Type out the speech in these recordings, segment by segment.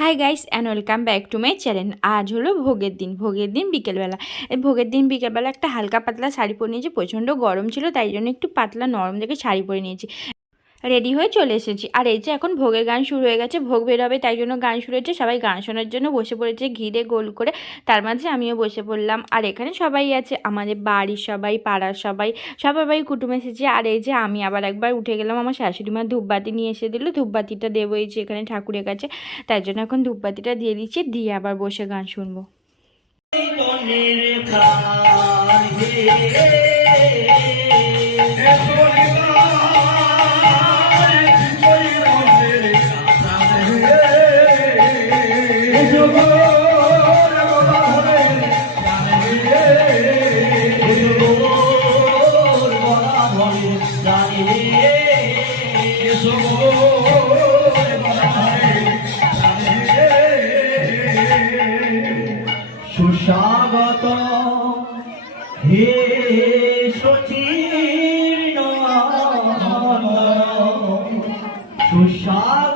Hi guys and welcome back to my channel আজ হলো ভোগের দিন ভোগের দিন বিকেলবেলা। এই ভোগের দিন বিকেলবেলা একটা হালকা পাতলা শাড়ি পরে নিয়েছি, প্রচণ্ড গরম ছিল, তাই জন্য একটু পাতলা নরম দেখে শাড়ি পরে নিয়েছি। রেডি হয়ে চলে এসেছি। আর এই যে এখন ভোগের গান শুরু হয়ে গেছে, ভোগ বেরোবে, তাই জন্য গান শুরু হয়েছে। সবাই গান শোনার জন্য বসে পড়েছে ঘিরে গোল করে, তার মাঝে আমিও বসে পড়লাম। আর এখানে সবাই আছে, আমাদের বাড়ির সবাই, পাড়ার সবাই সবাই কুটুম এসেছে। আর এই যে আমি আবার একবার উঠে গেলাম, আমার শাশুড়ি মা ধূপবাতি নিয়ে এসে দিল, ধূপবাতিটা দেবো এই যে এখানে ঠাকুরের কাছে। তাই জন্য এখন ধূপবাতিটা দিয়ে দিচ্ছি, দিয়ে আবার বসে গান শুনব। Puxar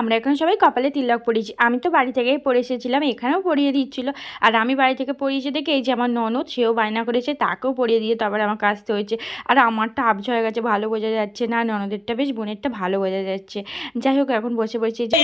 আমরা এখন সবাই কপালে তিলক পরিয়েছি। আমি তো বাড়ি থেকেই পরে এসেছিলাম, এখানেও পরিয়ে দিচ্ছিল। আর আমি বাড়ি থেকে পরিয়েছি দেখে এই যে আমার ননদ, সেও বায়না করেছে, তাকেও পরিয়ে দিয়ে তারপরে আমার আসতে হয়েছে। আর আমারটা আবজ হয়ে গেছে, ভালো বোঝা যাচ্ছে না, ননদেরটা বেশ বোনেরটা ভালো বোঝা যাচ্ছে। যাই হোক, এখন বসে বসে যে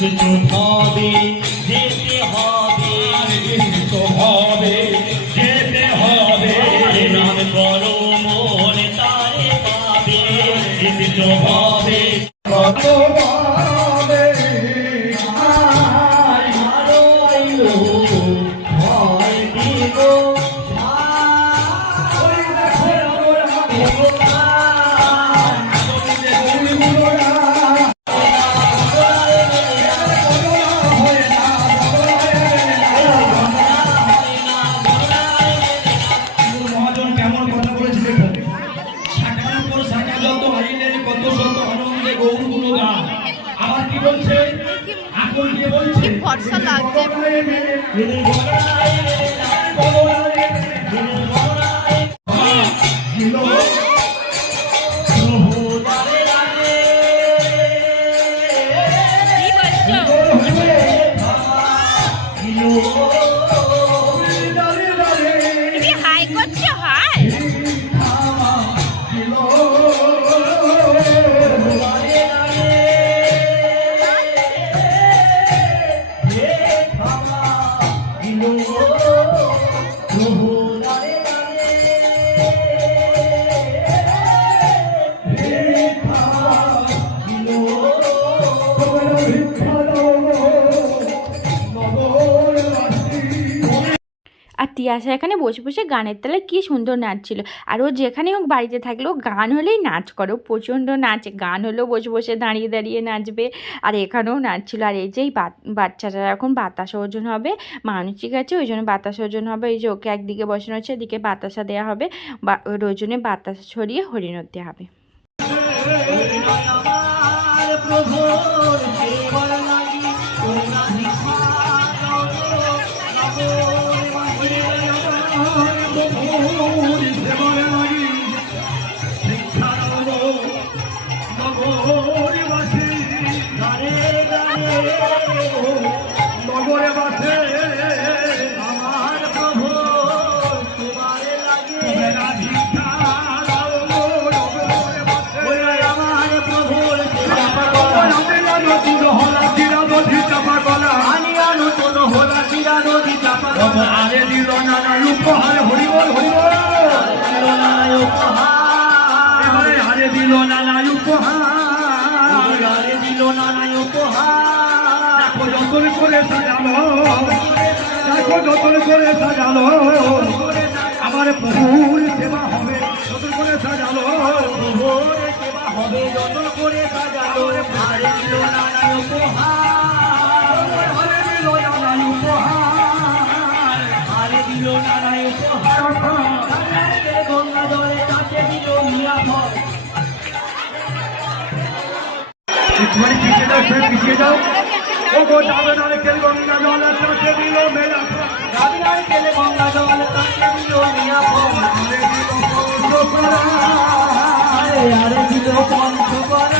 যেতে হবে যেতে হবে। কিছু হবে যেতে হবে। নাম করো মনে তারে পাবে। কিছু হবে। কত হাই তিয়াশা এখানে বসে বসে গানের তালে কি সুন্দর নাচছিল আর ও যেখানে হোক বাড়িতে থাকলেও গান হলেই নাচ করো প্রচণ্ড নাচে গান হলেও বসে বসে দাঁড়িয়ে দাঁড়িয়ে নাচবে আর এখানেও নাচছিল আর এই যে এই বাত- বাচ্চাটা এখন বাতাসা ওজন হবে মানসিক আছে ওই জন্য বাতাসা ওজন হবে এই যে ওকে একদিকে বসানো হচ্ছে এদিকে বাতাসা দেওয়া হবে বা ওর ওজনে বাতাসা ছড়িয়ে হরিণর দেওয়া হবে আমার নানা উপহার হরিবল হরিবল নারায় উপহার। এবারে আরে দিল নানা উপহার। আরে দিল নারায় উপহার। যতন করে সাজালো। দেখো যতন করে সাজালো। আমার সেবা হবে যতন করে সাজালো। সেবা হবে যতন করে সাজালো। একটুখানি পিছিয়ে যাও সে পিছিয়ে যাও। ও গো যাবে না রেখে গঙ্গা জল কাছে দিল মেলা রাবিনার কেলে গঙ্গা জল কাছে দিল মিয়া ফল। আরে আরে দিল পঞ্চ করা আরে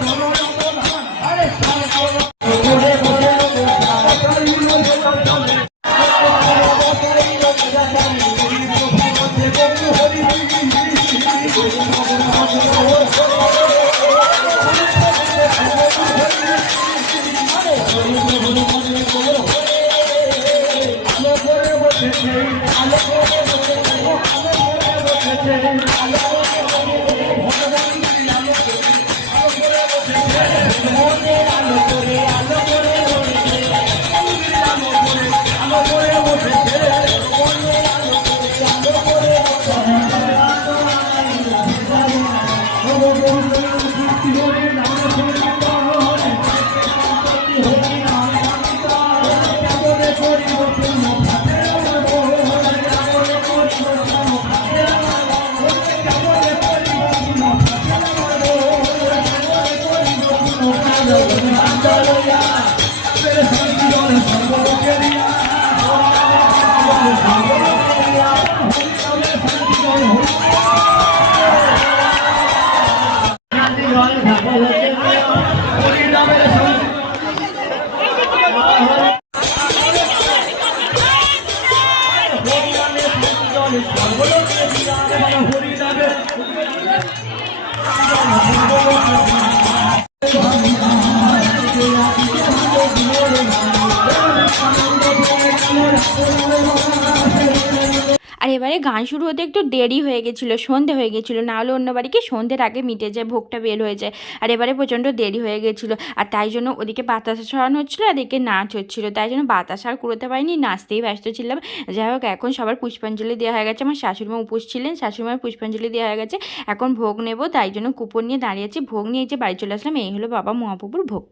সুত করো গান শুরু হতে একটু দেরি হয়ে গেছিল, সন্ধে হয়ে গেছিল, না হলে অন্য বাড়ি কি সন্ধ্যের আগে মিটে যায়, ভোগটা বের হয়ে যায়। আর এবারে প্রচণ্ড দেরি হয়ে গেছিল। আর তাই জন্য ওদিকে বাতাসা ছড়ানো হচ্ছিল, আর এদিকে নাচ হচ্ছিল। তাই জন্য বাতাসা আর কুড়োতে পারিনি, নাচতেই ব্যস্ত ছিলাম। যাই হোক, এখন সবার পুষ্পাঞ্জলি দেওয়া হয়ে গেছে। আমার শাশুড়িমা উপোস ছিলেন, শাশুড়িমার পুষ্পাঞ্জলি দেওয়া হয়ে গেছে। এখন ভোগ নেব, তাই জন্য কুপন নিয়ে দাঁড়িয়েছি ভোগ নিয়ে যে বাড়ি চলে আসলাম, এই হলো বাবা মহাপ্রভুর ভোগ।